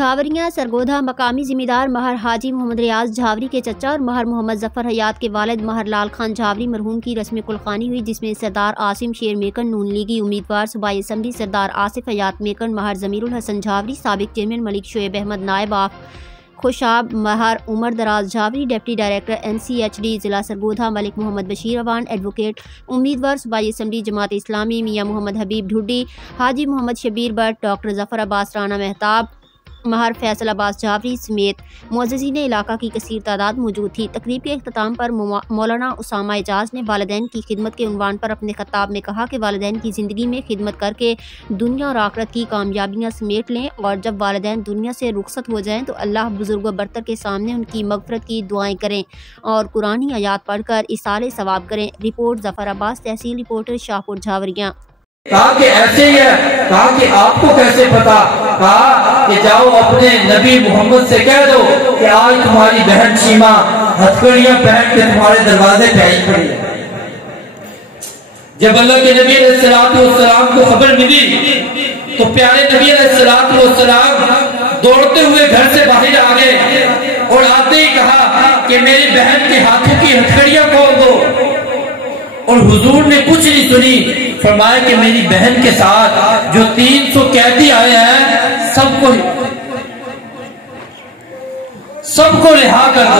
झावरियाँ सरगोधा मकामी जिम्मेदार महर हाजी मोहम्मद रियाज झावरी के चचा और महर मोहम्मद जफर हयात के वालिद महर लाल खान झावरी मरहूम की रस्म कुलखानी हुई, जिसमें सरदार आसिम शेर मेकन नून लीगी उम्मीदवार सूबाई असम्बली, सरदार आसिफ हयात मेकन, महर जमीरुल हसन झावरी, साबिक चेयरमैन मलिक शोएब अहमद, नायब आफ खुशाब महर उमर दराज झावरी, डिप्टी डायरेक्टर NCHD जिला सरगोधा मलिक मोहम्मद बशीर अवान, एडवोकेट उम्मीदवार सूबाई असम्बली जमात इस्लामी मियाँ मोहम्मद हबीब ढुड्डी, हाजी मोहम्मद शबीर भट्ट, डॉक्टर जफर अब्बास राना मेहताब, महर फैसल अब्बास झावरी समेत मुअज़्ज़िज़ीन इलाका की कसीर तादाद मौजूद थी। तकरीब के अख्ताम पर मौलाना उसामा एजाज ने वालिदैन की खिदमत के उन्वान पर अपने खिताब में कहा कि वालिदैन की ज़िंदगी में खिदमत करके दुनिया और आखिरत की कामयाबियाँ समेट लें, और जब वालिदैन दुनिया से रुखसत हो जाएँ तो अल्लाह बुजुर्ग व बरतर के सामने उनकी मग़फ़िरत की दुआएँ करें और कुरानी आयात पढ़कर इसाले सवाब करें। रिपोर्ट जफर अब्बास, तहसील रिपोर्टर शाहपुर झावरियाँ। कहा कि ऐसे ही है, कहा कि आपको कैसे पता, कहा कि जाओ अपने नबी मोहम्मद से कह दो कि आज तुम्हारी बहन शीमा हथकड़ियां पहन के तुम्हारे दरवाजे पे आई पड़ी है। जब अल्लाह के नबी अलैहिस्सलाम को खबर मिली तो प्यारे नबी अलैहिस्सलाम दौड़ते हुए घर से बाहर आ गए और आते ही कहा कि मेरी बहन के हाथों की हथकड़ियां खोल दो। और हुजूर ने कुछ नहीं सुनी, फरमाया कि मेरी बहन के साथ जो 300 कैदी आए हैं सबको रिहा कर दो।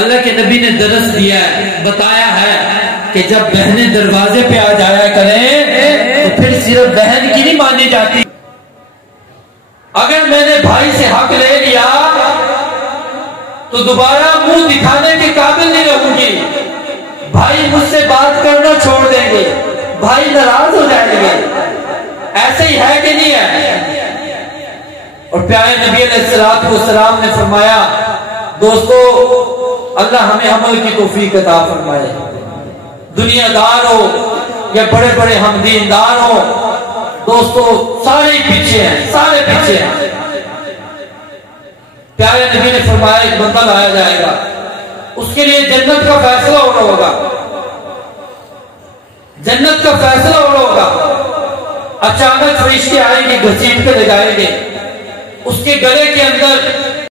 अल्लाह के नबी ने दरस दिया है, बताया है कि जब बहनें दरवाजे पे आ जाया करें तो फिर सिर्फ बहन की नहीं मानी जाती। अगर मैंने भाई से हक ले लिया तो दोबारा मुंह दिखाने के काबिल नहीं रहूंगी। भाई मुझसे बात करना छोड़ देंगे, भाई नाराज हो जाएंगे। ऐसे ही है कि नहीं है? और प्यारे नबी अलैहिस्सलाम ने फरमाया, दोस्तों अल्लाह हमें अमल की तौफीक अता फरमाए। दुनियादार हो या बड़े बड़े हम दीनदार हो, दोस्तों सारे पीछे हैं, सारे पीछे हैं। प्यारे नबी ने फरमाया एक बंदा लाया जाएगा, उसके लिए जन्नत का फैसला होना होगा, जन्नत का फैसला होना होगा। अचानक फरिश्ते आएंगे, घसीट कर ले जाएंगे, उसके गले के अंदर